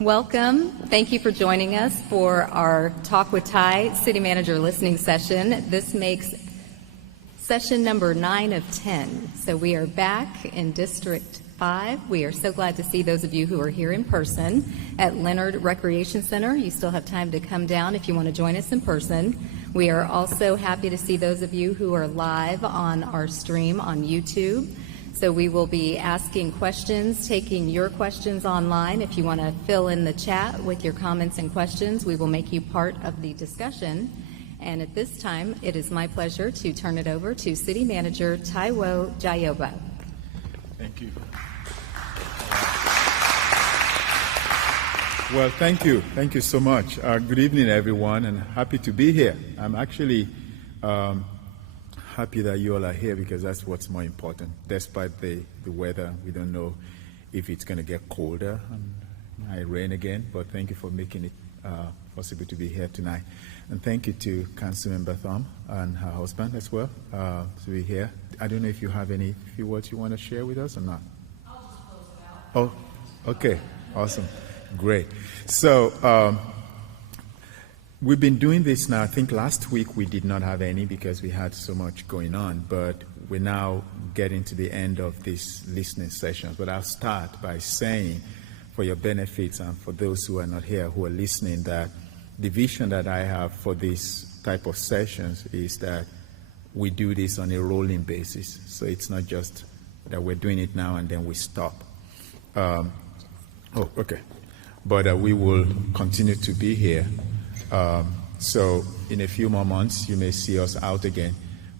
Welcome. Thank you for joining us for our Talk with Tai City Manager listening session. This makes session number 9 of 10. So we are back in District 5. We are so glad to see those of you who are here in person at Leonard Recreation Center. You still have time to come down if you want to join us in person. We are also happy to see those of you who are live on our stream on YouTube. So we will be asking questions, taking your questions online. If you want to fill in the chat with your comments and questions, we will make you part of the discussion. And at this time, it is my pleasure to turn it over to City Manager Taiwo Jaiyeoba. Thank you. Well, thank you. Thank you so much. Good evening, everyone, and happy to be here. I'm actually happy that you all are here because that's what's more important. Despite the weather, we don't know if it's going to get colder and might rain again, but thank you for making it possible to be here tonight. And thank you to Councilmember Thom and her husband as well to be here. I don't know if you have any few words you want to share with us or not. I'll just close it out. Oh, okay. Awesome. Great. So we've been doing this now. I think last week we did not have any because we had so much going on, but we're now getting to the end of this listening session. But I'll start by saying, for your benefits and for those who are not here who are listening, that the vision that I have for this type of sessions is that we do this on a rolling basis. So it's not just that we're doing it now and then we stop. But we will continue to be here. So in a few more months, you may see us out again.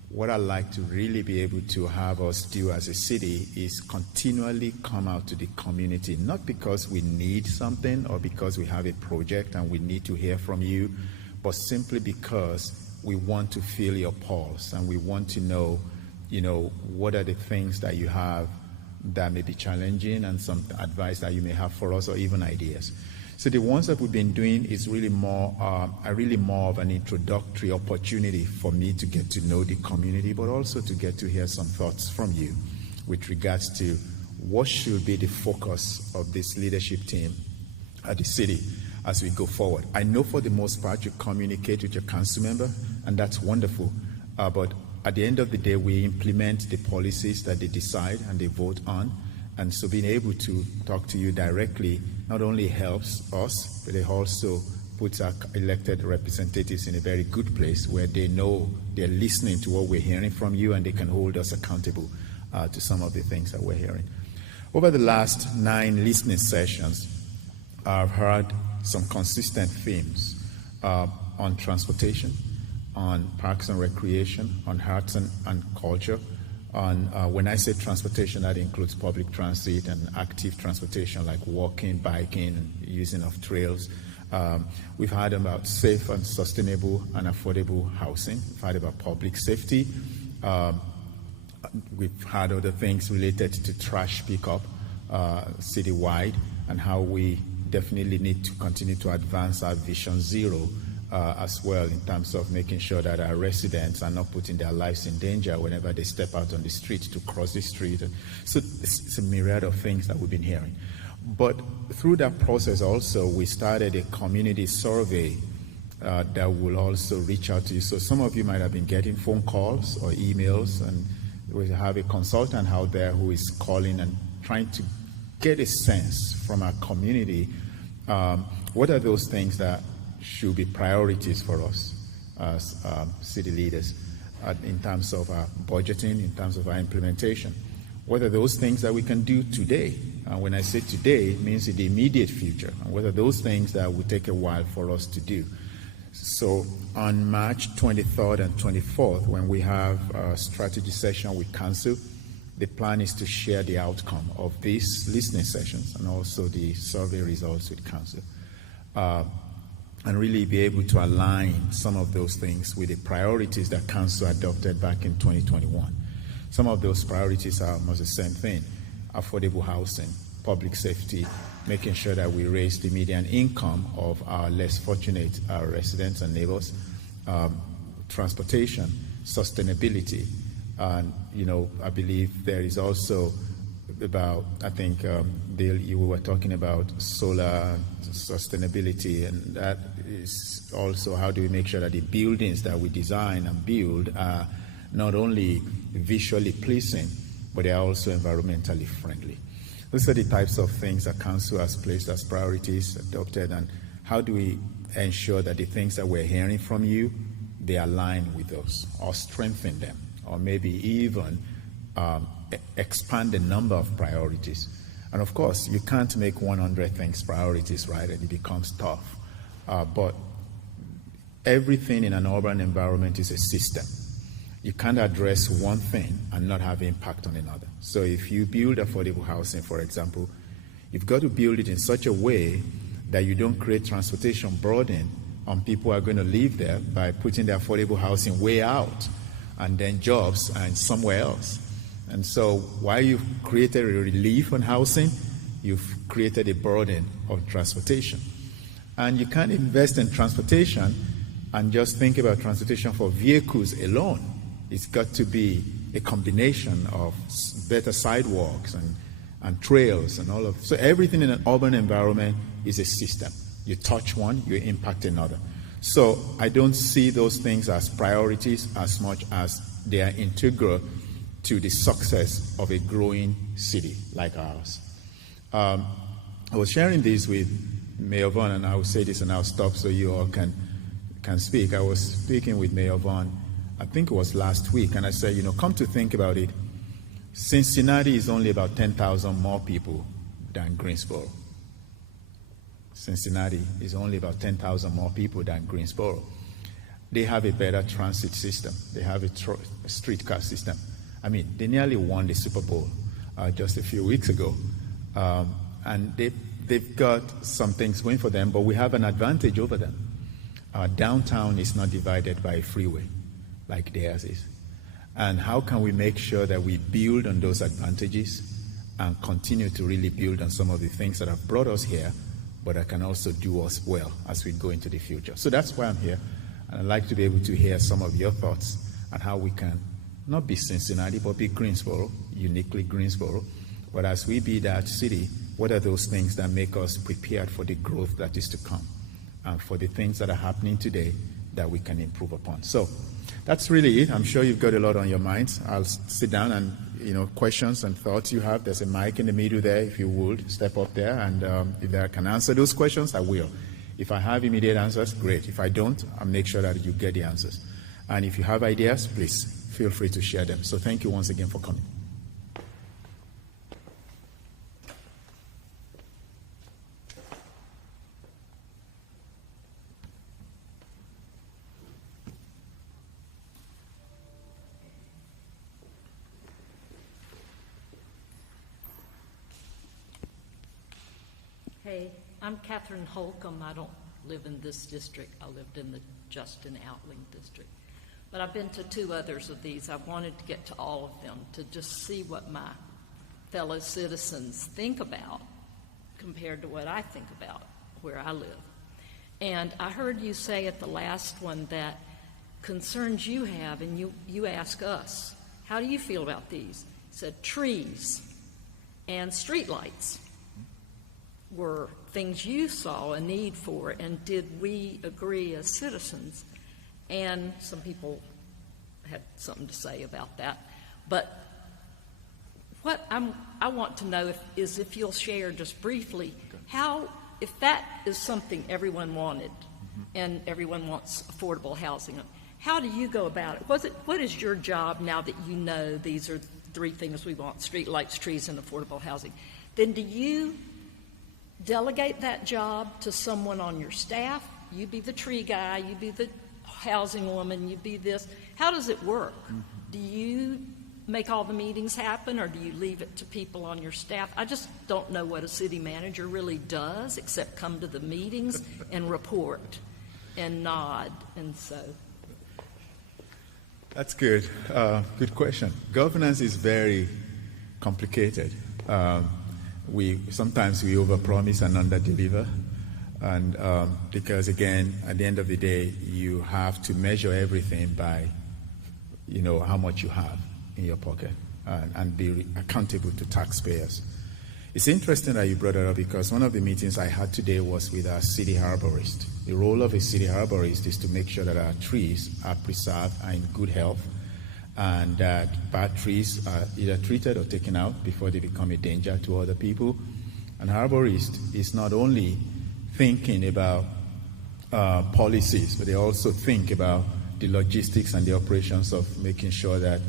What I'd like to really be able to have us do as a city is continually come out to the community, not because we need something or because we have a project and we need to hear from you, but simply because we want to feel your pulse and we want to know, what are the things that you have that may be challenging and some advice that you may have for us or even ideas. So the ones that we've been doing is really more of an introductory opportunity for me to get to know the community, but also to get to hear some thoughts from you with regards to what should be the focus of this leadership team at the city as we go forward. I know for the most part you communicate with your council member, and that's wonderful, but at the end of the day, we implement the policies that they decide and they vote on. And so being able to talk to you directly not only helps us, but it also puts our elected representatives in a very good place where they know they're listening to what we're hearing from you and they can hold us accountable to some of the things that we're hearing. Over the last 9 listening sessions, I've heard some consistent themes on transportation, on parks and recreation, on arts and culture. When I say transportation, that includes public transit and active transportation like walking, biking, and using of trails. We've heard about safe and sustainable and affordable housing. We've heard about public safety. We've had other things related to trash pickup citywide and how we definitely need to continue to advance our Vision Zero as well in terms of making sure that our residents are not putting their lives in danger whenever they step out on the street to cross the street. So it's a myriad of things that we've been hearing. But through that process also, we started a community survey that will also reach out to you. So some of you might have been getting phone calls or emails, and we have a consultant out there who is calling and trying to get a sense from our community. What are those things that should be priorities for us as city leaders in terms of our budgeting, in terms of our implementation? What are those things that we can do today? And when I say today, it means in the immediate future. And what are those things that will take a while for us to do? So on March 23rd and 24th, when we have a strategy session with Council, the plan is to share the outcome of these listening sessions and also the survey results with Council. And really be able to align some of those things with the priorities that Council adopted back in 2021. Some of those priorities are almost the same thing: affordable housing, public safety, making sure that we raise the median income of our less fortunate residents and neighbors, transportation, sustainability, and I believe there is also about, I think, Dale, you were talking about solar sustainability, and that is also how do we make sure that the buildings that we design and build are not only visually pleasing, but they are also environmentally friendly. Those are the types of things that council has placed as priorities, adopted, and how do we ensure that the things that we're hearing from you, they align with those, or strengthen them, or maybe even expand the number of priorities. And of course, you can't make 100 things priorities, right? And it becomes tough. But everything in an urban environment is a system. You can't address one thing and not have impact on another. So if you build affordable housing, for example, you've got to build it in such a way that you don't create transportation burden on people who are going to live there by putting the affordable housing way out and then jobs and somewhere else. And so while you've created a relief on housing, you've created a burden of transportation. And you can't invest in transportation and just think about transportation for vehicles alone. It's got to be a combination of better sidewalks and trails and all of. So everything in an urban environment is a system. You touch one, you impact another. So I don't see those things as priorities as much as they are integral to the success of a growing city like ours. I was sharing this with Mayor Vaughn, and I will say this and I'll stop so you all can speak. I was speaking with Mayor Vaughn, I think it was last week, and I said, come to think about it, Cincinnati is only about 10,000 more people than Greensboro. Cincinnati is only about 10,000 more people than Greensboro. They have a better transit system. They have a streetcar system. I mean, they nearly won the Super Bowl just a few weeks ago. And they've got some things going for them, but we have an advantage over them. Downtown is not divided by a freeway like theirs is. And how can we make sure that we build on those advantages and continue to really build on some of the things that have brought us here, but that can also do us well as we go into the future? So that's why I'm here. And I'd like to be able to hear some of your thoughts on how we can not be Cincinnati, but be Greensboro, uniquely Greensboro. But as we be that city, what are those things that make us prepared for the growth that is to come and for the things that are happening today that we can improve upon? So that's really it. I'm sure you've got a lot on your minds. I'll sit down and, questions and thoughts you have. There's a mic in the middle there. If you would, step up there. And if I can answer those questions, I will. If I have immediate answers, great. If I don't, I'll make sure that you get the answers. And if you have ideas, please feel free to share them. So thank you once again for coming. Hey, I'm Catherine Holcomb. I don't live in this district. I lived in the Justin Outling district. But I've been to 2 others of these. I wanted to get to all of them to just see what my fellow citizens think about compared to what I think about where I live. And I heard you say at the last one that concerns you have, and you ask us, how do you feel about these? You said trees and streetlights were things you saw a need for, and did we agree as citizens? And some people had something to say about that. But what I want to know is if you'll share just briefly how, if that is something everyone wanted, and everyone wants affordable housing, how do you go about it? What is your job now that you know these are 3 things we want: streetlights, trees, and affordable housing? Then do you delegate that job to someone on your staff? You be the tree guy, you be the housing woman, you be this. How does it work? Do you make all the meetings happen, or do you leave it to people on your staff? I just don't know what a city manager really does except come to the meetings and report and nod, and so. That's good. Good question. Governance is very complicated. Sometimes we overpromise and underdeliver, and because again, at the end of the day, you have to measure everything by, how much you have in your pocket. and be accountable to taxpayers. It's interesting that you brought that up because one of the meetings I had today was with our city arborist. The role of a city arborist is to make sure that our trees are preserved, are in good health, and that bad trees are either treated or taken out before they become a danger to other people. An arborist is not only thinking about policies, but they also think about the logistics and the operations of making sure that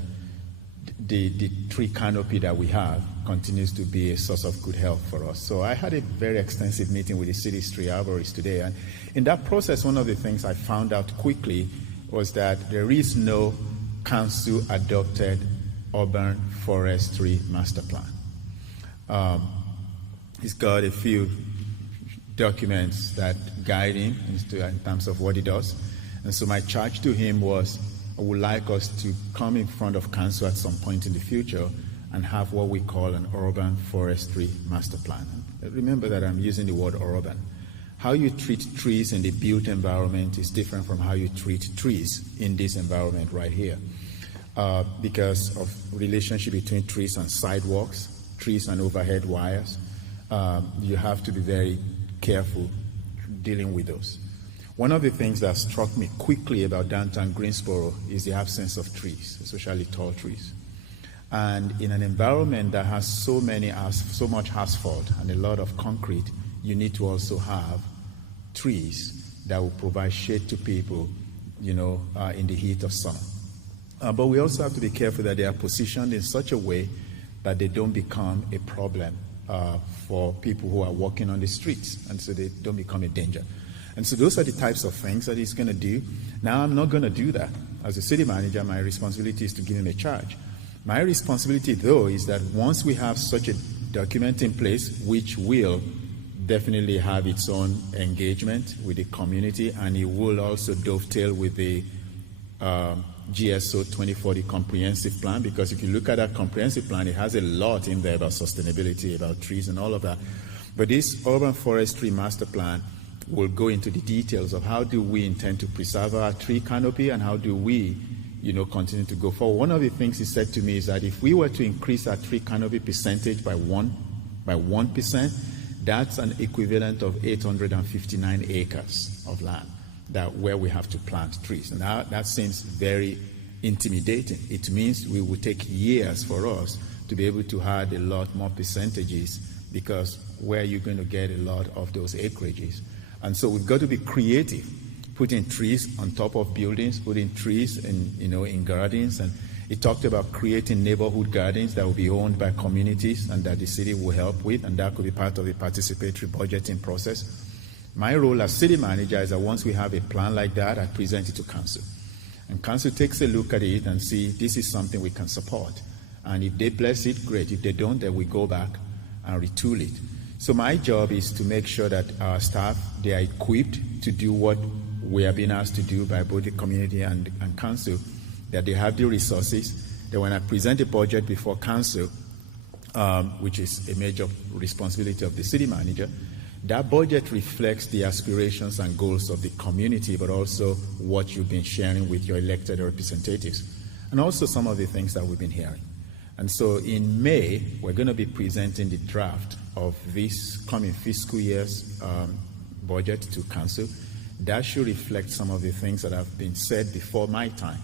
the tree canopy that we have continues to be a source of good health for us. So I had a very extensive meeting with the city's tree arborist today, and in that process, one of the things I found out quickly was that there is no council-adopted urban forestry master plan. He's got a few documents that guide him in terms of what he does. And so my charge to him was, I would like us to come in front of council at some point in the future and have what we call an urban forestry master plan. Remember that I'm using the word urban. How you treat trees in the built environment is different from how you treat trees in this environment right here. Because of relationship between trees and sidewalks, trees and overhead wires, you have to be very careful dealing with those. One of the things that struck me quickly about downtown Greensboro is the absence of trees, especially tall trees. And in an environment that has so much asphalt and a lot of concrete, you need to also have trees that will provide shade to people, in the heat of summer. But we also have to be careful that they are positioned in such a way that they don't become a problem for people who are walking on the streets, and so they don't become a danger. And so those are the types of things that he's going to do. Now, I'm not going to do that. As a city manager, my responsibility is to give him a charge. My responsibility, though, is that once we have such a document in place, which will definitely have its own engagement with the community, and it will also dovetail with the GSO 2040 comprehensive plan, because if you look at that comprehensive plan, it has a lot in there about sustainability, about trees and all of that. But this urban forestry master plan will go into the details of how do we intend to preserve our tree canopy and how do we, continue to go forward. One of the things he said to me is that if we were to increase our tree canopy percentage by 1%, that's an equivalent of 859 acres of land where we have to plant trees. And that seems very intimidating. It means we will take years for us to be able to add a lot more percentages, because where are you going to get a lot of those acreages? And so we've got to be creative, putting trees on top of buildings, putting trees in gardens. And he talked about creating neighborhood gardens that will be owned by communities and that the city will help with, and that could be part of the participatory budgeting process. My role as city manager is that once we have a plan like that, I present it to council. And council takes a look at it and see this is something we can support. And if they bless it, great. If they don't, then we go back and retool it. So my job is to make sure that our staff, they are equipped to do what we are being asked to do by both the community and council, that they have the resources, that when I present the budget before council, which is a major responsibility of the city manager, that budget reflects the aspirations and goals of the community, but also what you've been sharing with your elected representatives, and also some of the things that we've been hearing. And so in May, we're going to be presenting the draft of this coming fiscal year's budget to council. That should reflect some of the things that have been said before my time.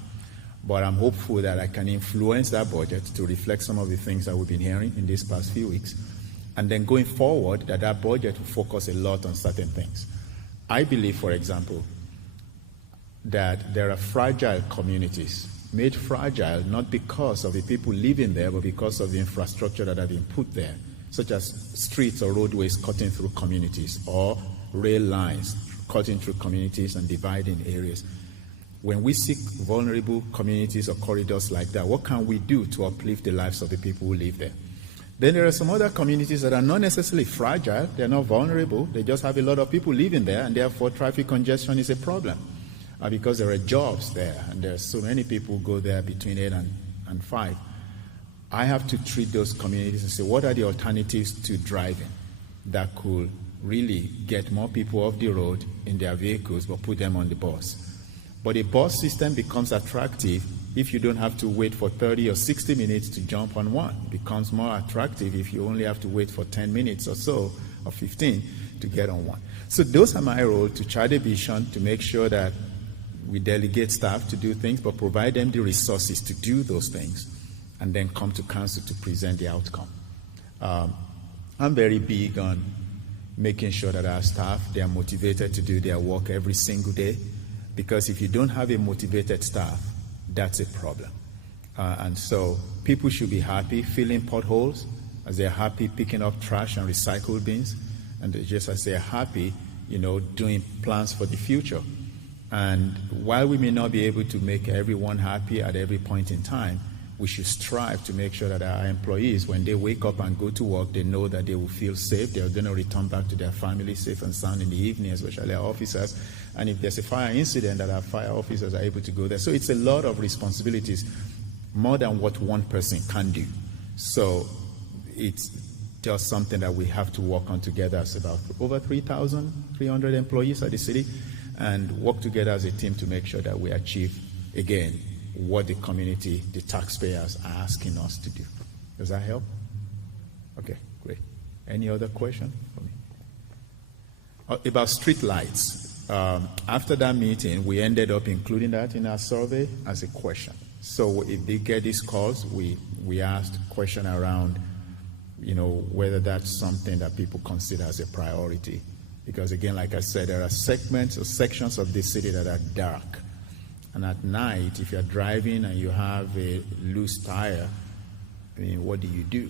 But I'm hopeful that I can influence that budget to reflect some of the things that we've been hearing in these past few weeks. And then going forward, that budget will focus a lot on certain things. I believe, for example, that there are fragile communities, made fragile not because of the people living there, but because of the infrastructure that have been put there, such as streets or roadways cutting through communities, or rail lines cutting through communities and dividing areas. When we seek vulnerable communities or corridors like that, what can we do to uplift the lives of the people who live there? Then there are some other communities that are not necessarily fragile, they're not vulnerable, they just have a lot of people living there, and therefore traffic congestion is a problem. Because there are jobs there, and there are so many people who go there between 8 and 5. I have to treat those communities and say, what are the alternatives to driving that could really get more people off the road in their vehicles, but put them on the bus? But a bus system becomes attractive if you don't have to wait for 30 or 60 minutes to jump on one. It becomes more attractive if you only have to wait for 10 minutes or so, or 15, to get on one. So those are my role, to chart a vision, to make sure that we delegate staff to do things, but provide them the resources to do those things, and then come to council to present the outcome. I'm very big on making sure that our staff, they are motivated to do their work every single day, because if you don't have a motivated staff, that's a problem. And so people should be happy filling potholes, as they're happy picking up trash and recycle bins, and just as they're happy, doing plans for the future. And while we may not be able to make everyone happy at every point in time, we should strive to make sure that our employees, when they wake up and go to work, they know that they will feel safe. They're going to return back to their family safe and sound in the evening, especially our officers. And if there's a fire incident, that our fire officers are able to go there. So it's a lot of responsibilities, more than what one person can do. So it's just something that we have to work on together as about over 3,300 employees at the city, and work together as a team to make sure that we achieve, again, what the community, the taxpayers are asking us to do. Does that help? Okay, great. Any other question for me? About street lights. After that meeting, we ended up including that in our survey as a question. So if they get these calls, we asked a question around, whether that's something that people consider as a priority. Because again, like I said, there are segments or sections of this city that are dark. And at night, if you're driving and you have a loose tire, what do you do?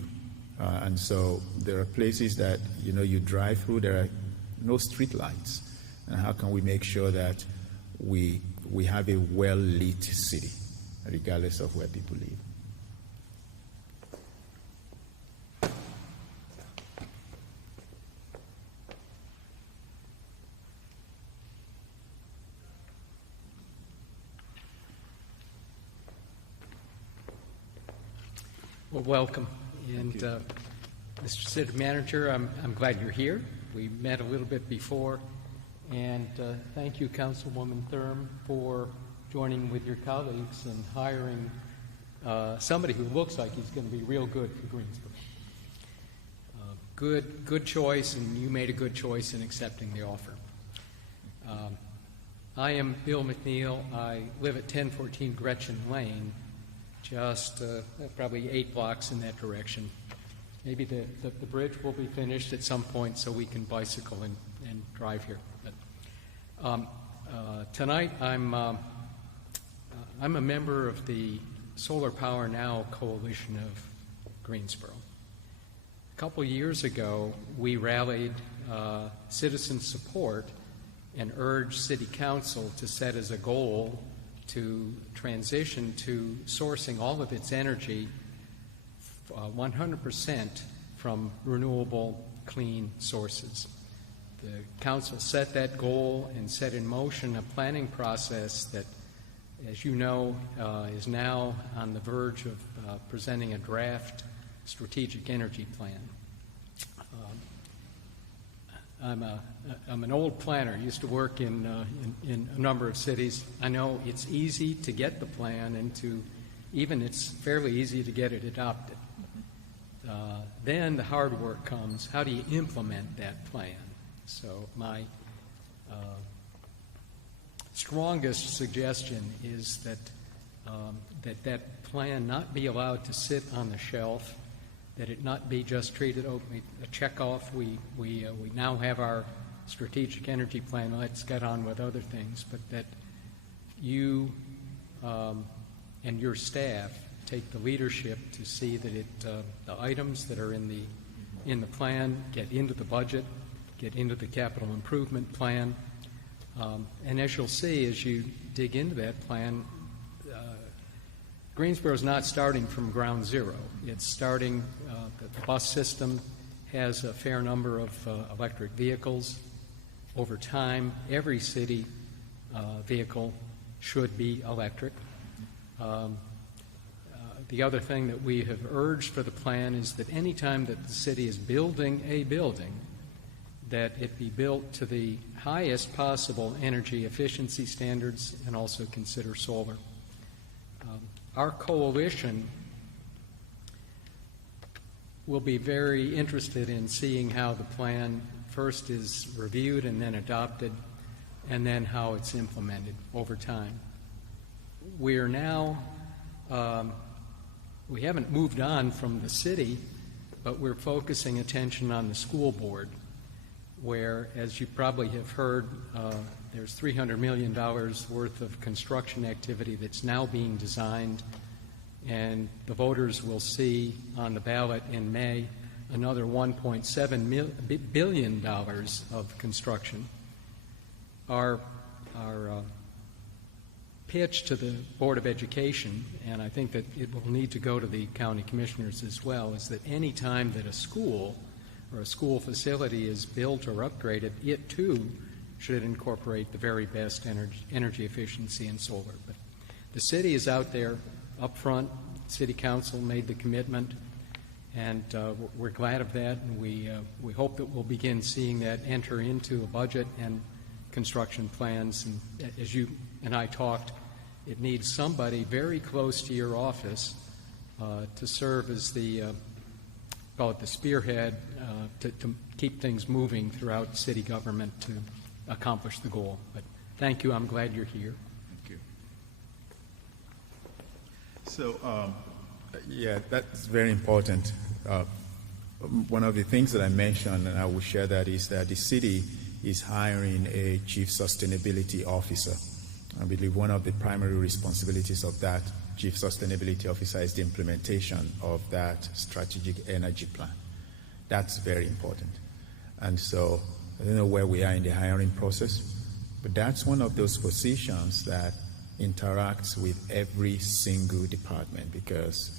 And so there are places that, you drive through, there are no street lights. And how can we make sure that we have a well-lit city, regardless of where people live? Well, welcome. And Mr. City Manager, I'm glad you're here. We met a little bit before. And thank you, Councilwoman Thurm, for joining with your colleagues and hiring somebody who looks like he's going to be real good for Greensboro. Good choice, and you made a good choice in accepting the offer. I am Bill McNeil. I live at 1014 Gretchen Lane, just probably 8 blocks in that direction. Maybe the bridge will be finished at some point so we can bicycle and drive here. But, tonight I'm a member of the Solar Power Now Coalition of Greensboro. A couple years ago, we rallied citizen support and urged City Council to set as a goal to transition to sourcing all of its energy 100% from renewable, clean sources. The Council set that goal and set in motion a planning process that, as you know, is now on the verge of presenting a draft strategic energy plan. I'm an old planner. Used to work in a number of cities. I know it's easy to get the plan and it's fairly easy to get it adopted. Then the hard work comes. How do you implement that plan? So my strongest suggestion is that that plan not be allowed to sit on the shelf, that it not be just treated a check off. We now have our strategic energy plan. Let's get on with other things. But that you and your staff take the leadership to see that the items that are in the plan get into the budget, get into the capital improvement plan. And as you'll see, as you dig into that plan, Greensboro is not starting from ground zero. It's starting, the bus system has a fair number of electric vehicles. Over time, every city vehicle should be electric. The other thing that we have urged for the plan is that any time that the city is building a building, that it be built to the highest possible energy efficiency standards and also consider solar. Our coalition will be very interested in seeing how the plan first is reviewed and then adopted, and then how it's implemented over time. We are now, we haven't moved on from the city, but we're focusing attention on the school board, where, as you probably have heard, there's $300 million worth of construction activity that's now being designed, and the voters will see on the ballot in May another $1.7 billion of construction. Our pitch to the Board of Education, and I think that it will need to go to the county commissioners as well, is that any time that a school or a school facility is built or upgraded, it too should incorporate the very best energy efficiency in solar. But the city is out there up front. City Council made the commitment, and we're glad of that, and we hope that we'll begin seeing that enter into a budget and construction plans. And as you and I talked, it needs somebody very close to your office to serve as the, call it the spearhead, to keep things moving throughout city government to accomplish the goal. But thank you. I'm glad you're here. Thank you. So, yeah, that's very important. One of the things that I mentioned, and I will share that, is that the city is hiring a chief sustainability officer. I believe one of the primary responsibilities of that chief sustainability officer is the implementation of that strategic energy plan. That's very important. And so I don't know where we are in the hiring process, but that's one of those positions that interacts with every single department, because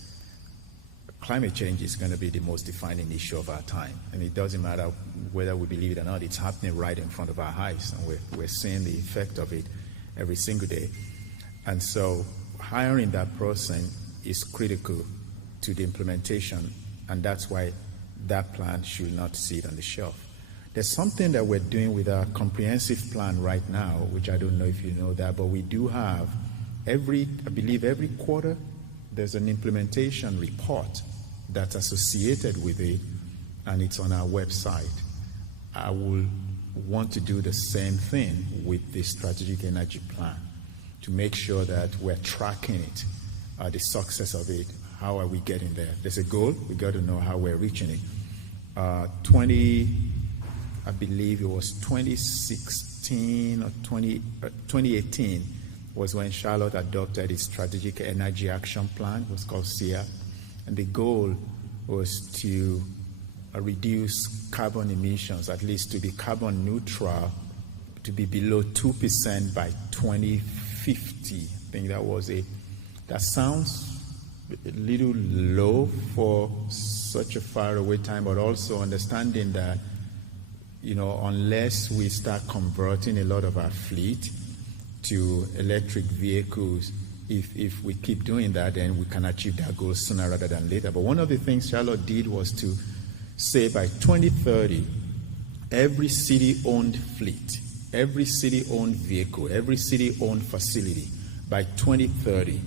climate change is going to be the most defining issue of our time. And it doesn't matter whether we believe it or not, it's happening right in front of our eyes, and we're seeing the effect of it every single day. And so hiring that person is critical to the implementation, and that's why that plan should not sit on the shelf. There's something that we're doing with our comprehensive plan right now, which I don't know if you know that, but we do have I believe every quarter, there's an implementation report that's associated with it, and it's on our website. I will want to do the same thing with the strategic energy plan to make sure that we're tracking it, the success of it. How are we getting there? There's a goal. We got to know how we're reaching it. I believe it was 2016 or 2018 was when Charlotte adopted its strategic energy action plan. It was called SEA, and the goal was to reduce carbon emissions, at least to be carbon neutral, to be below 2% by 2050. I think that sounds a little low for such a far away time, but also understanding that, unless we start converting a lot of our fleet to electric vehicles, if we keep doing that, then we can achieve that goal sooner rather than later. But one of the things Charlotte did was to say by 2030, every city-owned fleet, every city-owned vehicle, every city-owned facility, by 2030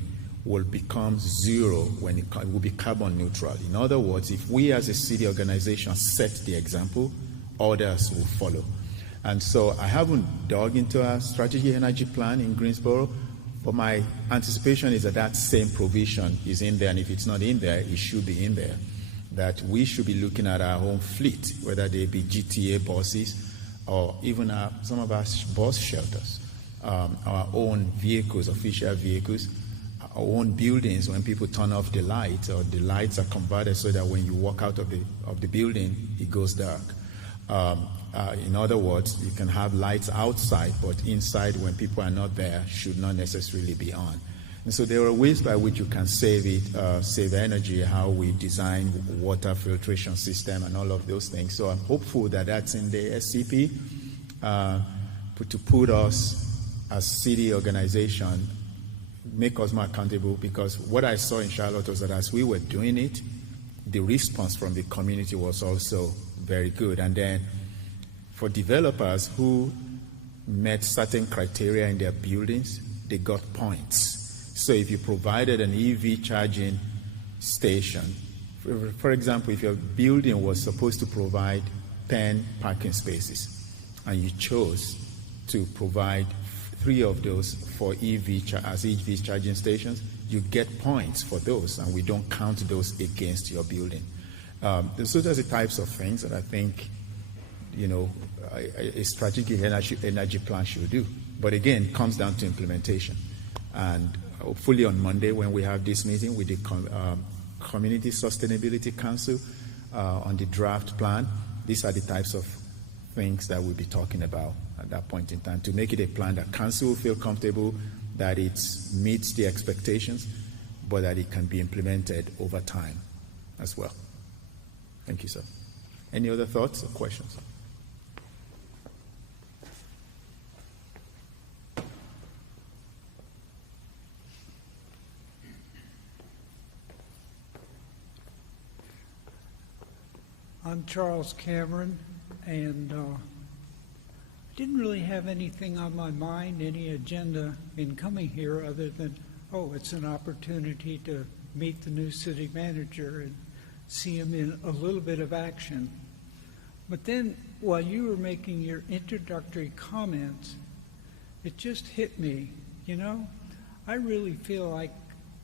will become zero when it will be carbon neutral. In other words, if we as a city organization set the example, others will follow. And so I haven't dug into our strategic energy plan in Greensboro, but my anticipation is that same provision is in there, and if it's not in there, it should be in there, that we should be looking at our own fleet, whether they be GTA buses or even some of our bus shelters, our own vehicles, official vehicles, our own buildings. When people turn off the lights, or the lights are converted so that when you walk out of the building, it goes dark. In other words, you can have lights outside, but inside, when people are not there, should not necessarily be on. And so there are ways by which you can save energy, how we design water filtration system and all of those things. So I'm hopeful that that's in the SCP to put us as city organization, make us more accountable, because what I saw in Charlotte was that as we were doing it, the response from the community was also very good. And then for developers who met certain criteria in their buildings, they got points. So if you provided an EV charging station, for example, if your building was supposed to provide 10 parking spaces and you chose to provide 3 of those for as EV charging stations, you get points for those, and we don't count those against your building. So those are the types of things that I think, a strategic energy plan should do. But again, it comes down to implementation. And hopefully on Monday, when we have this meeting with the Community Sustainability Council on the draft plan, these are the types of things that we'll be talking about at that point in time to make it a plan that council will feel comfortable that it meets the expectations, but that it can be implemented over time as well. Thank you, sir. Any other thoughts or questions? I'm Charles Cameron, and didn't really have anything on my mind, any agenda in coming here other than, it's an opportunity to meet the new city manager and see him in a little bit of action. But then, while you were making your introductory comments, it just hit me, I really feel like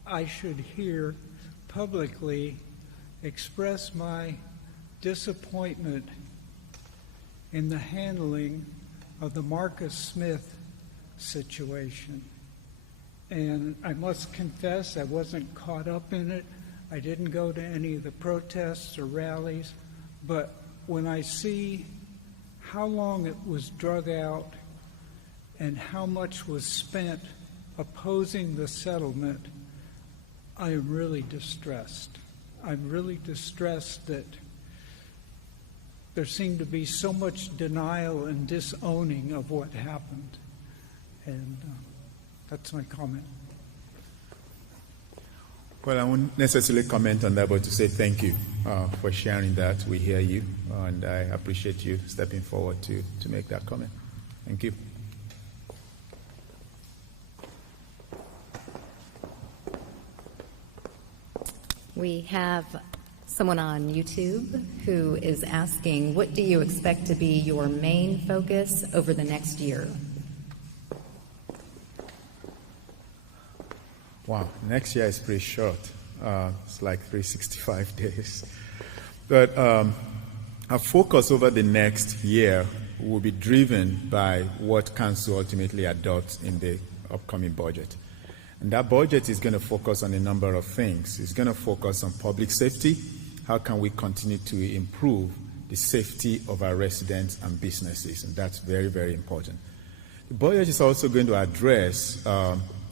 I should hear publicly express my disappointment in the handling of the Marcus Smith situation. And I must confess, I wasn't caught up in it. I didn't go to any of the protests or rallies. But when I see how long it was drug out and how much was spent opposing the settlement, I am really distressed. I'm really distressed that there seemed to be so much denial and disowning of what happened. And that's my comment. Well, I won't necessarily comment on that, but to say thank you for sharing that. We hear you, and I appreciate you stepping forward to make that comment. Thank you. We have someone on YouTube who is asking, what do you expect to be your main focus over the next year? Wow, next year is pretty short. It's like 365 days. But our focus over the next year will be driven by what Council ultimately adopts in the upcoming budget. And that budget is going to focus on a number of things. It's going to focus on public safety. How can we continue to improve the safety of our residents and businesses? And that's very, very important. The budget is also going to address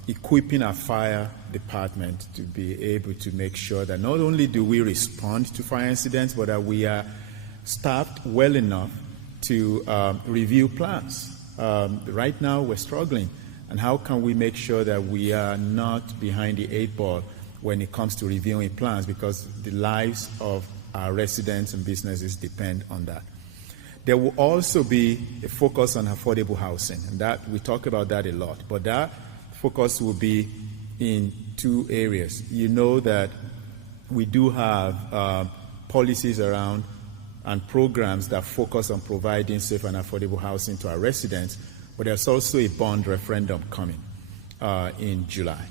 equipping our fire department to be able to make sure that not only do we respond to fire incidents, but that we are staffed well enough to review plans. Right now, we're struggling. And how can we make sure that we are not behind the 8 ball when it comes to reviewing plans, because the lives of our residents and businesses depend on that. There will also be a focus on affordable housing, and that we talk about that a lot, but that focus will be in 2 areas. You know that we do have policies around and programs that focus on providing safe and affordable housing to our residents, but there's also a bond referendum coming in July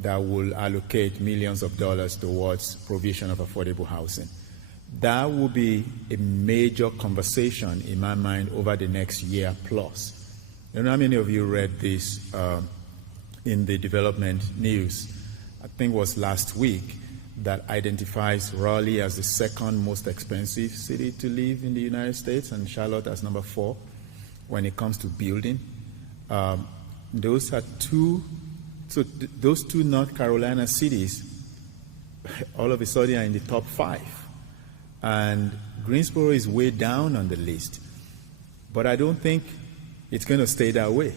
that will allocate millions of dollars towards provision of affordable housing. That will be a major conversation in my mind over the next year plus. I don't know how many of you read this in the development news. I think it was last week, that identifies Raleigh as the 2nd most expensive city to live in the United States, and Charlotte as number 4 when it comes to building. Those are those 2 North Carolina cities all of a sudden are in the top 5. And Greensboro is way down on the list. But I don't think it's going to stay that way.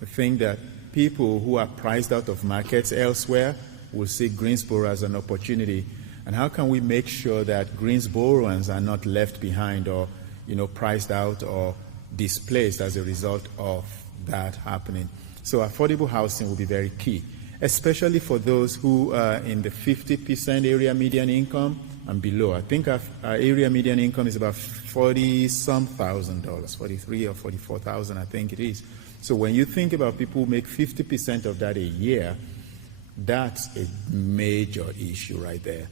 I think that people who are priced out of markets elsewhere will see Greensboro as an opportunity. And how can we make sure that Greensboroans are not left behind or, priced out or displaced as a result of that happening? So affordable housing will be very key. especially for those who are in the 50% area median income and below. I think our area median income is about $40-some thousand, 43 or 44,000, I think it is. So when you think about people who make 50% of that a year, that's a major issue right there,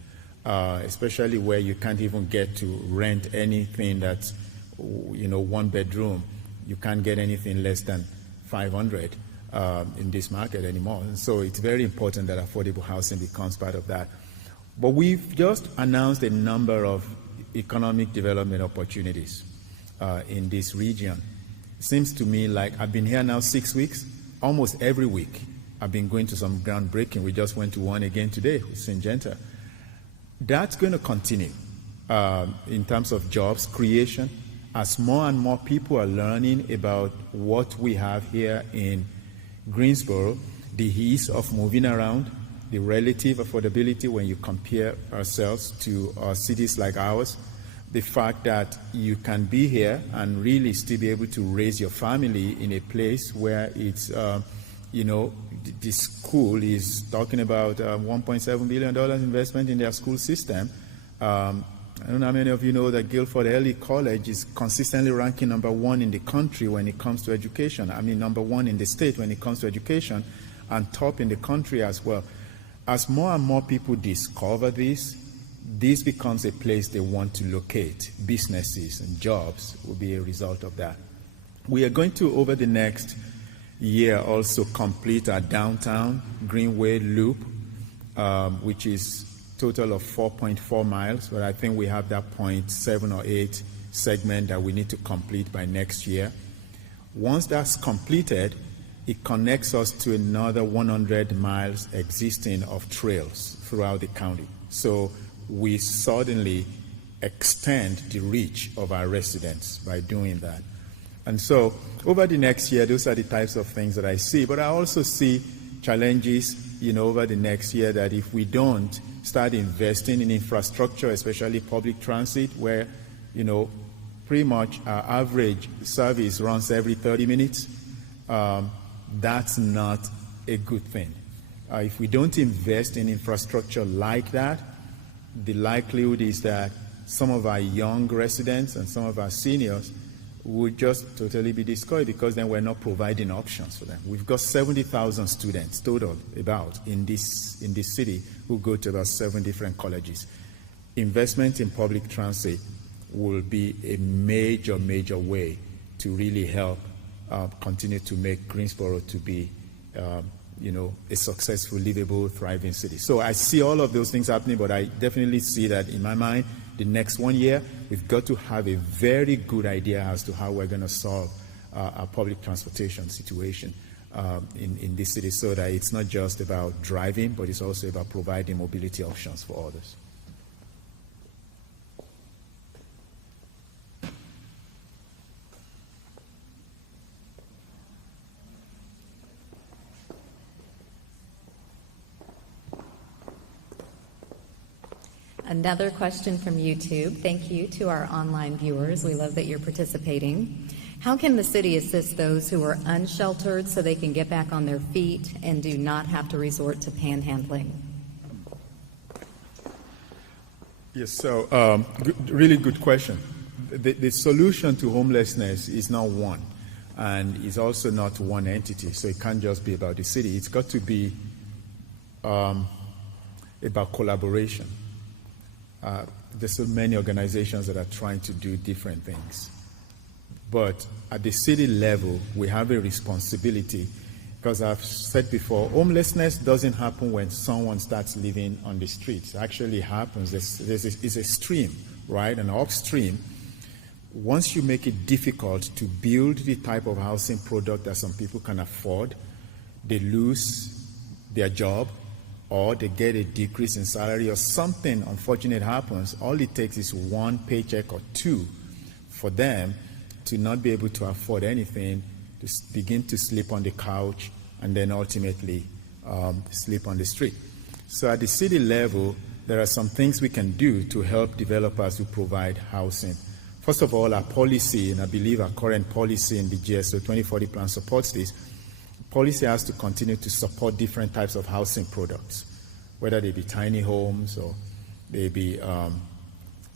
especially where you can't even get to rent anything that's, one bedroom. You can't get anything less than 500 in this market anymore. And so it's very important that affordable housing becomes part of that. But we've just announced a number of economic development opportunities in this region. It seems to me like I've been here now 6 weeks. Almost every week I've been going to some groundbreaking. We just went to one again today with Syngenta. That's going to continue in terms of jobs creation. As more and more people are learning about what we have here in Greensboro, the ease of moving around, the relative affordability when you compare ourselves to cities like ours, the fact that you can be here and really still be able to raise your family in a place where it's, the school is talking about $1.7 billion investment in their school system. I don't know how many of you know that Guilford Early College is consistently ranking #1 in the country when it comes to education. I mean, #1 in the state when it comes to education, and top in the country as well. As more and more people discover this becomes a place they want to locate. Businesses and jobs will be a result of that. We are going to, over the next year, also complete our downtown Greenway Loop, which is total of 4.4 miles, but I think we have that 0.7 or 8 segment that we need to complete by next year. Once that's completed, it connects us to another 100 miles existing of trails throughout the county. So we suddenly extend the reach of our residents by doing that. And so over the next year, those are the types of things that I see. But I also see challenges, over the next year, that if we don't start investing in infrastructure, especially public transit, where, pretty much our average service runs every 30 minutes, that's not a good thing. If we don't invest in infrastructure like that, the likelihood is that some of our young residents and some of our seniors would just totally be discouraged, because then we're not providing options for them. We've got 70,000 students total about in this city who go to about 7 different colleges. Investment in public transit will be a major, major way to really help continue to make Greensboro to be a successful, livable, thriving city. So I see all of those things happening, but I definitely see that in my mind, the next 1 year, we've got to have a very good idea as to how we're going to solve our public transportation situation in this city, so that it's not just about driving, but it's also about providing mobility options for others. Another question from YouTube. Thank you to our online viewers. We love that you're participating. How can the city assist those who are unsheltered so they can get back on their feet and do not have to resort to panhandling? Yes, so really good question. The solution to homelessness is not one, and is also not one entity, so it can't just be about the city. It's got to be about collaboration. There's so many organizations that are trying to do different things. But at the city level, we have a responsibility, because I've said before, homelessness doesn't happen when someone starts living on the streets. It actually happens. It's a stream, right? An upstream. Once you make it difficult to build the type of housing product that some people can afford, they lose their job, or they get a decrease in salary, or something unfortunate happens. All it takes is one paycheck or two for them to not be able to afford anything, to begin to sleep on the couch, and then ultimately sleep on the street. So at the city level, there are some things we can do to help developers who provide housing. First of all, our policy, and I believe our current policy in the GSO 2040 plan supports this, policy has to continue to support different types of housing products, whether they be tiny homes or they be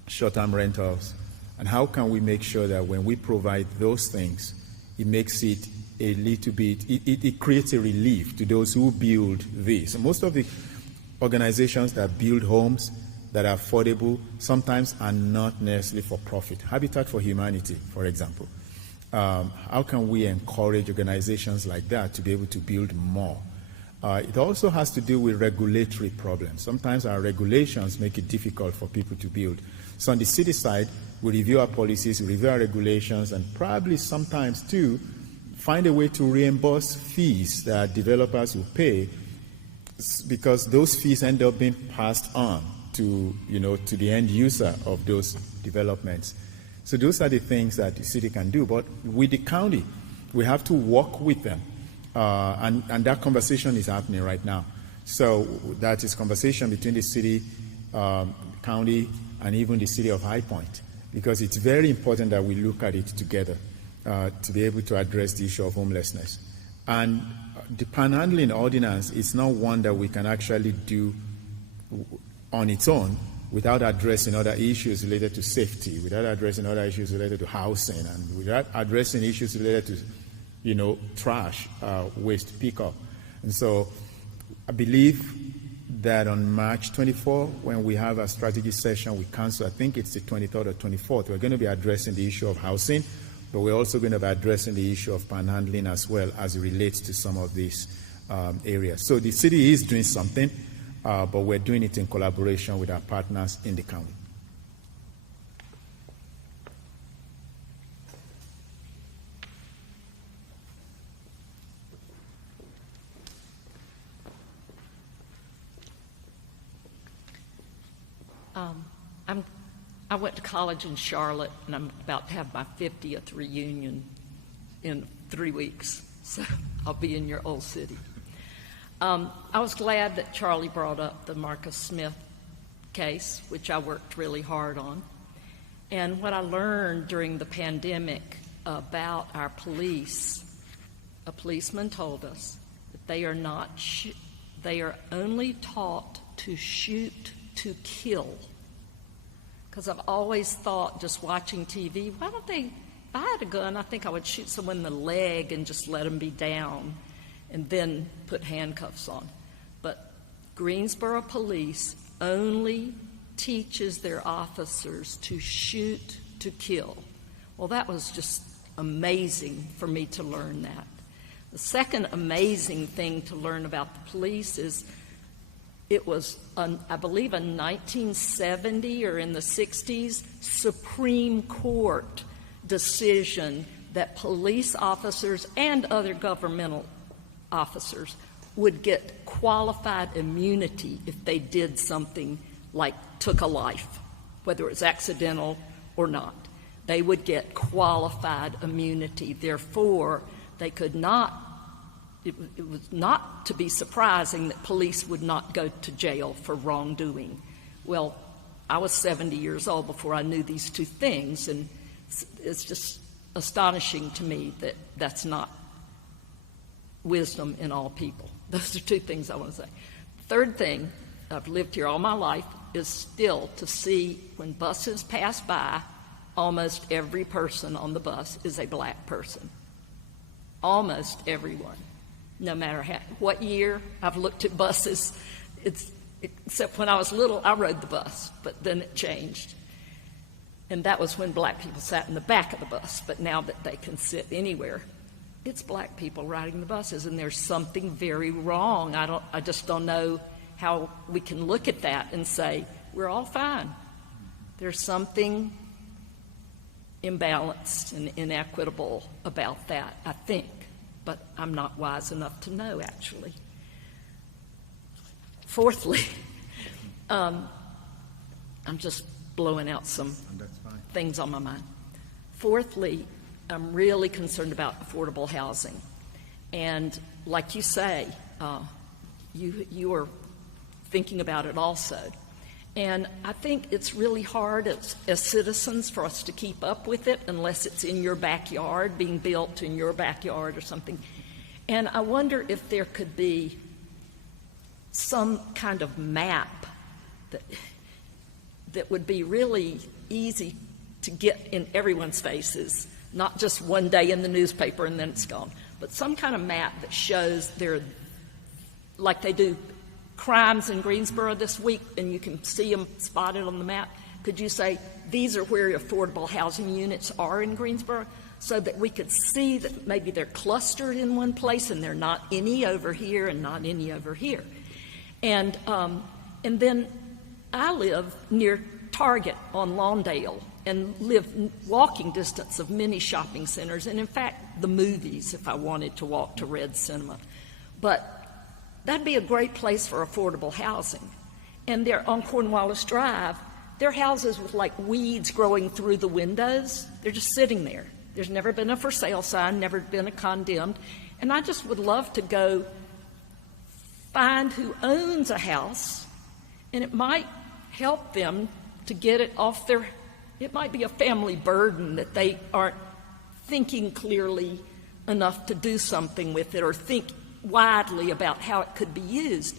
short-term rentals. And how can we make sure that when we provide those things, it makes it a little bit, it creates a relief to those who build this. And most of the organizations that build homes that are affordable sometimes are not necessarily for profit. Habitat for Humanity, for example. How can we encourage organizations like that to be able to build more? It also has to do with regulatory problems. Sometimes our regulations make it difficult for people to build. So on the city side, we review our policies, we review our regulations, and probably sometimes too find a way to reimburse fees that developers will pay, because those fees end up being passed on to the end user of those developments. So those are the things that the city can do. But with the county, we have to work with them. And that conversation is happening right now. So that is conversation between the city, county, and even the city of High Point, because it's very important that we look at it together to be able to address the issue of homelessness. And the panhandling ordinance is not one that we can actually do on its own without addressing other issues related to safety, without addressing other issues related to housing, and without addressing issues related to trash, waste pickup. And so I believe that on March 24, when we have a strategy session with council, I think it's the 23rd or 24th, we're going to be addressing the issue of housing, but we're also going to be addressing the issue of panhandling as well as it relates to some of these areas. So the city is doing something, but we're doing it in collaboration with our partners in the county. I went to college in Charlotte, and I'm about to have my 50th reunion in 3 weeks, so I'll be in your old city. I was glad that Charlie brought up the Marcus Smith case, which I worked really hard on. And what I learned during the pandemic about our police, a policeman told us that they are not, they are only taught to shoot to kill. Because I've always thought, just watching TV, why don't they, if I had a gun, I think I would shoot someone in the leg and just let them be down and then put handcuffs on. But Greensboro Police only teaches their officers to shoot to kill. Well, that was just amazing for me to learn that. The second amazing thing to learn about the police is it was, I believe, a 1970 or in the 60s Supreme Court decision that police officers and other governmental officers would get qualified immunity if they did something like took a life, whether it was accidental or not. They would get qualified immunity. Therefore, they could not, it was not to be surprising that police would not go to jail for wrongdoing. Well, I was 70 years old before I knew these two things, and it's just astonishing to me that that's not wisdom in all people. Those are two things I want to say. Third thing, I've lived here all my life, is still to see when buses pass by, almost every person on the bus is a black person. Almost everyone. No matter what year I've looked at buses, except when I was little, I rode the bus, but then it changed. And that was when black people sat in the back of the bus, but now that they can sit anywhere, it's black people riding the buses, and there's something very wrong. I just don't know how we can look at that and say, we're all fine. There's something imbalanced and inequitable about that, I think, but I'm not wise enough to know, actually. Fourthly, I'm just blowing out some things on my mind. Fourthly, I'm really concerned about affordable housing. And like you say, you are thinking about it also. And I think it's really hard as citizens for us to keep up with it unless it's in your backyard, being built in your backyard or something. And I wonder if there could be some kind of map that would be really easy to get in everyone's faces, not just one day in the newspaper and then it's gone, but some kind of map that shows like they do crimes in Greensboro this week, and you can see them spotted on the map. Could you say, these are where affordable housing units are in Greensboro, so that we could see that maybe they're clustered in one place and they're not any over here and not any over here. And then I live near Target on Lawndale and live walking distance of many shopping centers, and in fact, the movies if I wanted to walk to Red Cinema. But that'd be a great place for affordable housing. And they're on Cornwallis Drive. They're houses with like weeds growing through the windows. They're just sitting there. There's never been a for sale sign, never been a condemned. And I just would love to go find who owns a house, and it might help them to get it off it might be a family burden that they aren't thinking clearly enough to do something with it or think widely about how it could be used.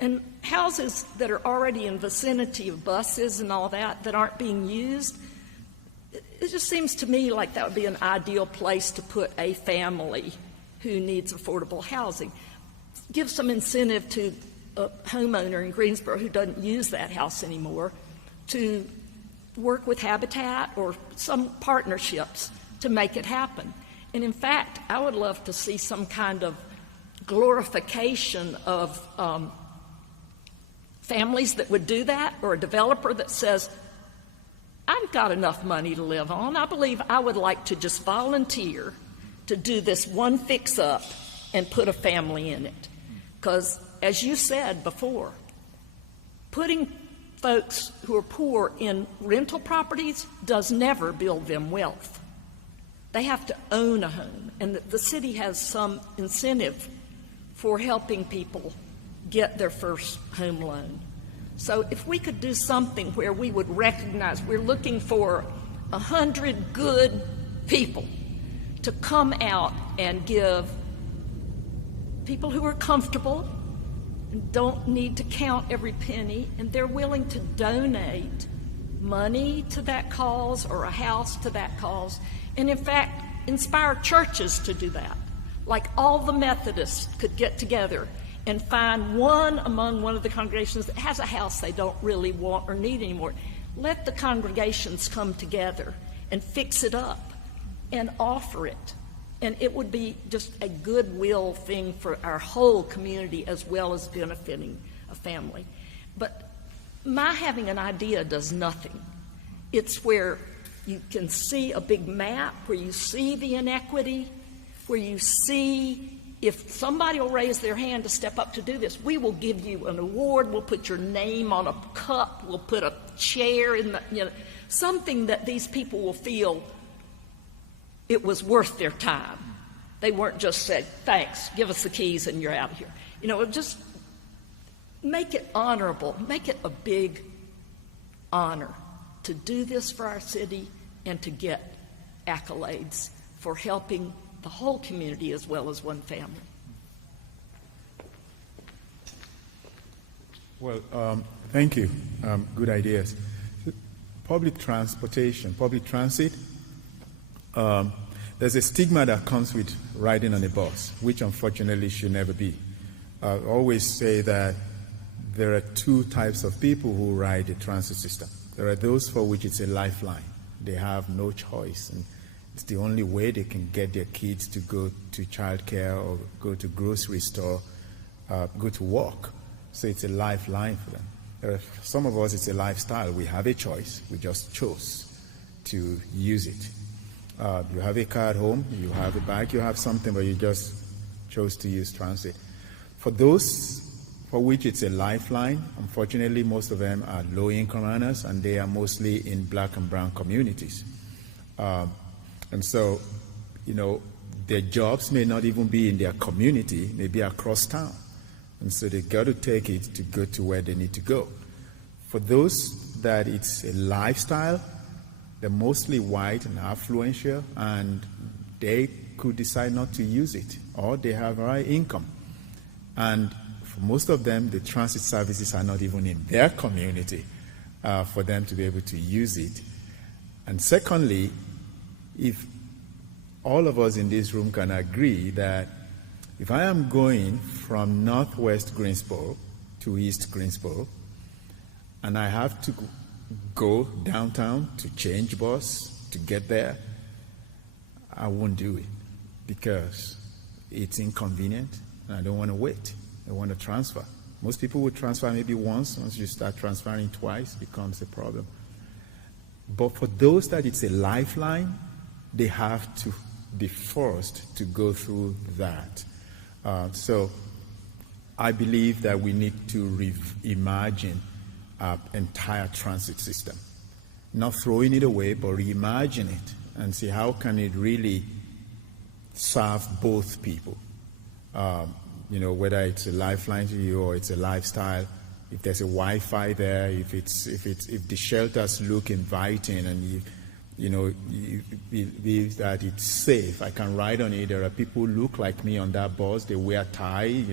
And houses that are already in vicinity of buses and all that aren't being used, it just seems to me like that would be an ideal place to put a family who needs affordable housing. Give some incentive to a homeowner in Greensboro who doesn't use that house anymore to work with Habitat or some partnerships to make it happen. And in fact, I would love to see some kind of glorification of families that would do that, or a developer that says, I've got enough money to live on. I believe I would like to just volunteer to do this one fix-up and put a family in it. Because, as you said before, putting folks who are poor in rental properties does never build them wealth. They have to own a home, and the city has some incentive for helping people get their first home loan. So if we could do something where we would recognize we're looking for 100 good people to come out and give people who are comfortable and don't need to count every penny, and they're willing to donate money to that cause or a house to that cause, and in fact inspire churches to do that. Like all the Methodists could get together and find one among one of the congregations that has a house they don't really want or need anymore. Let the congregations come together and fix it up and offer it. And it would be just a goodwill thing for our whole community as well as benefiting a family. But my having an idea does nothing. It's where you can see a big map, where you see the inequity, where you see if somebody will raise their hand to step up to do this, we will give you an award, we'll put your name on a cup, we'll put a chair in the, something that these people will feel it was worth their time. They weren't just said, thanks, give us the keys and you're out of here. Just make it honorable, make it a big honor to do this for our city and to get accolades for helping the whole community as well as one family. Well, thank you. Good ideas. Public transportation, public transit, there's a stigma that comes with riding on a bus, which unfortunately should never be. I always say that there are two types of people who ride the transit system. There are those for which it's a lifeline. They have no choice, and it's the only way they can get their kids to go to childcare or go to grocery store, go to work. So it's a lifeline for them. Some of us, it's a lifestyle. We have a choice. We just chose to use it. You have a car at home, you have a bike, you have something, but you just chose to use transit. For those for which it's a lifeline, unfortunately, most of them are low-income earners, and they are mostly in black and brown communities. And so, their jobs may not even be in their community, maybe across town. And so they got to take it to go to where they need to go. For those that it's a lifestyle, they're mostly white and affluential, and they could decide not to use it, or they have high income. And for most of them, the transit services are not even in their community for them to be able to use it. And secondly, if all of us in this room can agree that if I am going from northwest Greensboro to east Greensboro, and I have to go downtown to change bus to get there, I won't do it because it's inconvenient and I don't want to wait. I want to transfer. Most people will transfer maybe once. Once you start transferring twice, it becomes a problem. But for those that it's a lifeline, they have to be forced to go through that. So I believe that we need to reimagine our entire transit system. Not throwing it away, but reimagine it and see how can it really serve both people. Whether it's a lifeline to you or it's a lifestyle, if there's a Wi-Fi there, if the shelters look inviting and you believe that it's safe, I can ride on it. There are people who look like me on that bus. They wear tie.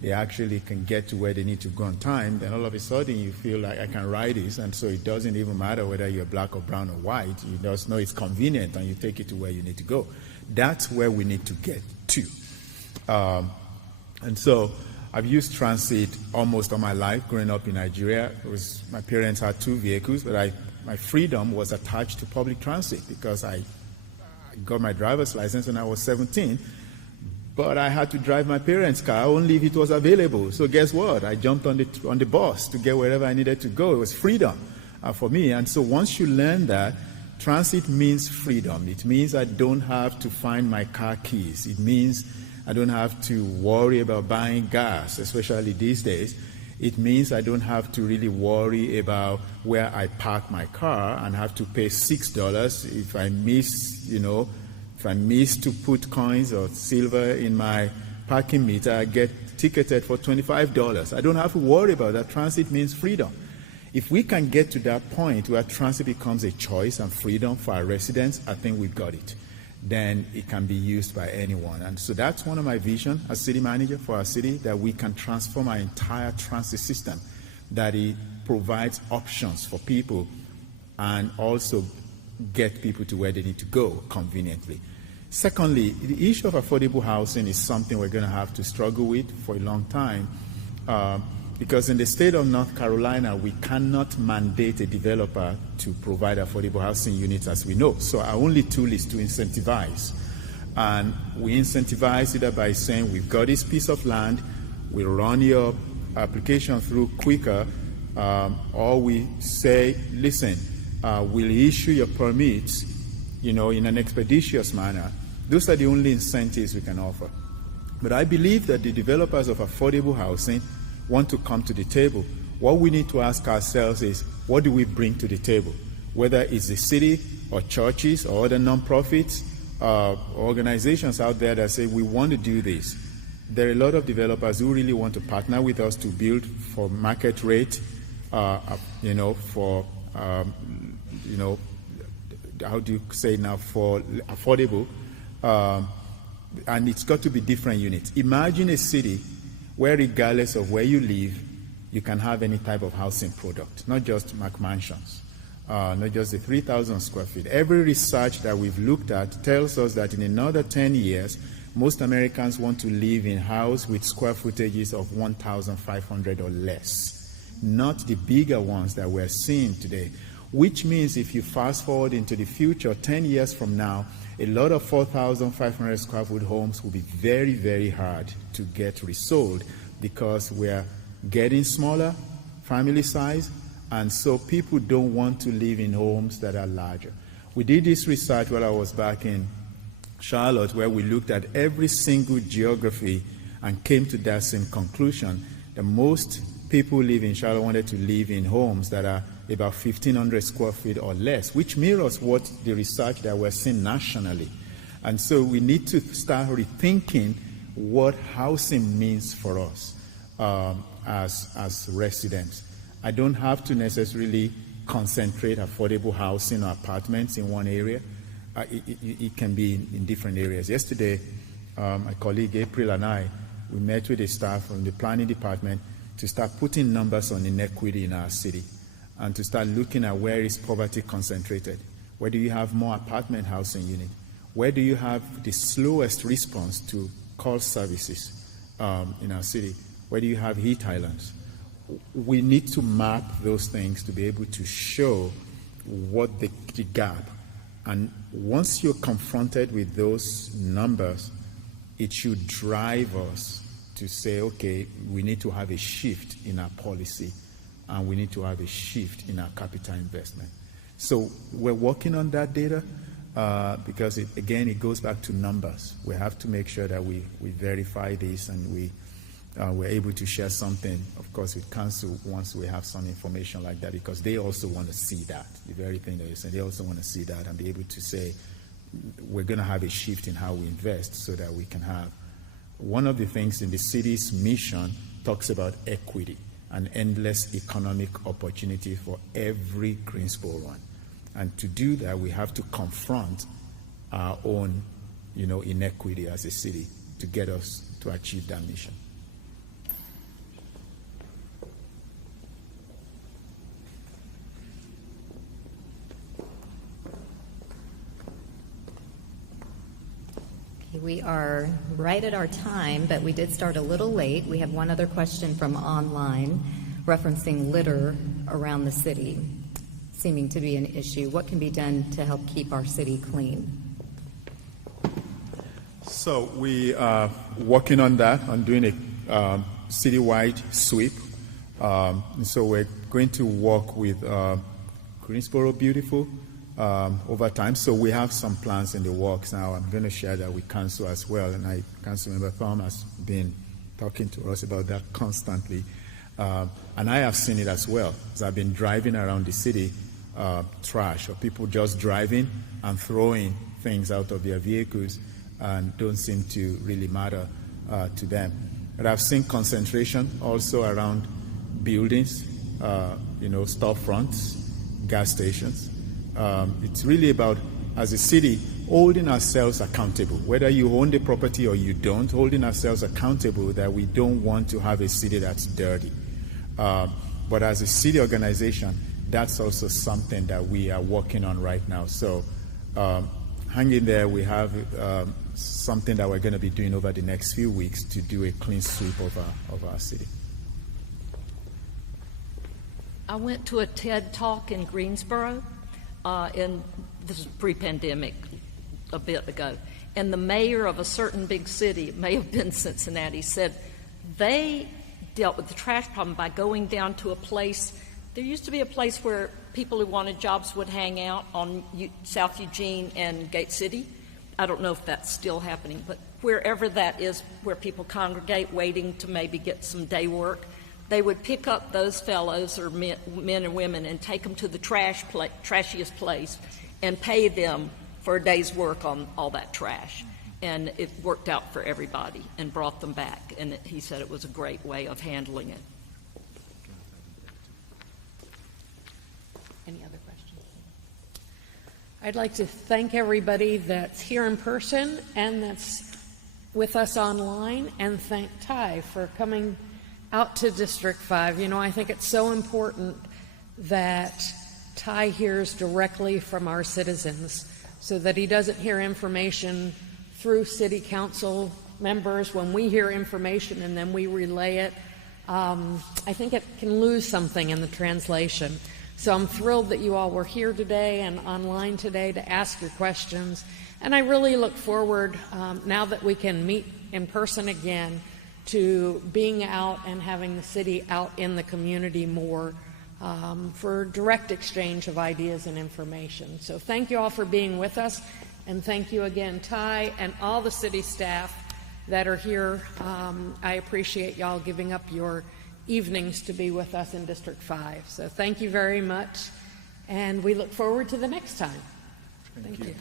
They actually can get to where they need to go on time. Then all of a sudden you feel like I can ride this, and so it doesn't even matter whether you're black or brown or white. You just know it's convenient, and you take it to where you need to go. That's where we need to get to. And so I've used transit almost all my life. Growing up in Nigeria, my parents had 2 vehicles, but my freedom was attached to public transit because I got my driver's license when I was 17, but I had to drive my parents' car only if it was available. So guess what? I jumped on the bus to get wherever I needed to go. It was freedom for me. And so once you learn that, transit means freedom. It means I don't have to find my car keys. It means I don't have to worry about buying gas, especially these days. It means I don't have to really worry about where I park my car and have to pay $6 if I miss to put coins or silver in my parking meter. I get ticketed for $25. I don't have to worry about that. Transit means freedom. If we can get to that point where transit becomes a choice and freedom for our residents, I think we've got it. Then it can be used by anyone. And so that's one of my visions as city manager for our city, that we can transform our entire transit system, that it provides options for people and also get people to where they need to go conveniently. Secondly, the issue of affordable housing is something we're going to have to struggle with for a long time because in the state of North Carolina, we cannot mandate a developer to provide affordable housing units, as we know. So our only tool is to incentivize. And we incentivize either by saying, we've got this piece of land, we'll run your application through quicker, or we say, listen, we'll issue your permits, in an expeditious manner. Those are the only incentives we can offer. But I believe that the developers of affordable housing want to come to the table. What we need to ask ourselves is, what do we bring to the table? Whether it's the city or churches or other non-profits, organizations out there that say, we want to do this. There are a lot of developers who really want to partner with us to build for market rate, how do you say now, for affordable, and it's got to be different units. Imagine a city where regardless of where you live, you can have any type of housing product, not just McMansions, not just the 3,000 square feet. Every research that we've looked at tells us that in another 10 years, most Americans want to live in house with square footages of 1,500 or less, not the bigger ones that we're seeing today, which means if you fast forward into the future, 10 years from now, a lot of 4,500 square foot homes will be very, very hard to get resold because we're getting smaller, family size, and so people don't want to live in homes that are larger. We did this research while I was back in Charlotte, where we looked at every single geography and came to that same conclusion. The most people who live in Charlotte wanted to live in homes that are about 1,500 square feet or less, which mirrors what the research that we're seeing nationally. And so we need to start rethinking what housing means for us as residents. I don't have to necessarily concentrate affordable housing or apartments in one area. it can be in different areas. Yesterday, my colleague April and I, we met with the staff from the planning department to start putting numbers on inequity in our city and to start looking at where is poverty concentrated. Where do you have more apartment housing units? Where do you have the slowest response to call services in our city? Where do you have heat islands? We need to map those things to be able to show what the gap. And once you're confronted with those numbers, it should drive us to say, okay, we need to have a shift in our policy and we need to have a shift in our capital investment. So we're working on that data because, it goes back to numbers. We have to make sure that we verify this and we're able to share something, of course, with council once we have some information like that, because they also want to see that, the very thing that you said, they also want to see that and be able to say, we're going to have a shift in how we invest so that we can have. One of the things in the city's mission talks about equity and endless economic opportunity for every Greensboroan. And to do that, we have to confront our own, inequity as a city to get us to achieve that mission. We are right at our time, but we did start a little late. We have one other question from online referencing litter around the city, seeming to be an issue. What can be done to help keep our city clean? So we are working on that, on doing a citywide sweep. And so we're going to work with Greensboro Beautiful over time. So we have some plans in the works now. I'm going to share that with council as well. And Councilmember Thom has been talking to us about that constantly. And I have seen it as well. As I've been driving around the city, trash, or people just driving and throwing things out of their vehicles and don't seem to really matter to them. But I've seen concentration also around buildings, storefronts, gas stations. It's really about, as a city, holding ourselves accountable. Whether you own the property or you don't, holding ourselves accountable that we don't want to have a city that's dirty. But as a city organization, that's also something that we are working on right now. So hang in there. We have something that we're going to be doing over the next few weeks to do a clean sweep of our city. I went to a TED Talk in Greensboro, this is pre-pandemic, a bit ago, and the mayor of a certain big city, it may have been Cincinnati, said they dealt with the trash problem by going down to a place. There used to be a place where people who wanted jobs would hang out on South Eugene and Gate City. I don't know if that's still happening, but wherever that is, where people congregate waiting to maybe get some day work, they would pick up those fellows or men and women and take them to the trashiest place and pay them for a day's work on all that trash. And it worked out for everybody and brought them back. And he said it was a great way of handling it. Any other questions? I'd like to thank everybody that's here in person and that's with us online, and thank Ty for coming out to District 5. I think it's so important that Ty hears directly from our citizens so that he doesn't hear information through city council members when we hear information and then we relay it. I think it can lose something in the translation. So I'm thrilled that you all were here today and online today to ask your questions. And I really look forward, now that we can meet in person again, to being out and having the city out in the community more for direct exchange of ideas and information. So thank you all for being with us, and thank you again, Ty, and all the city staff that are here. I appreciate y'all giving up your evenings to be with us in District 5. So thank you very much, and we look forward to the next time. Thank you.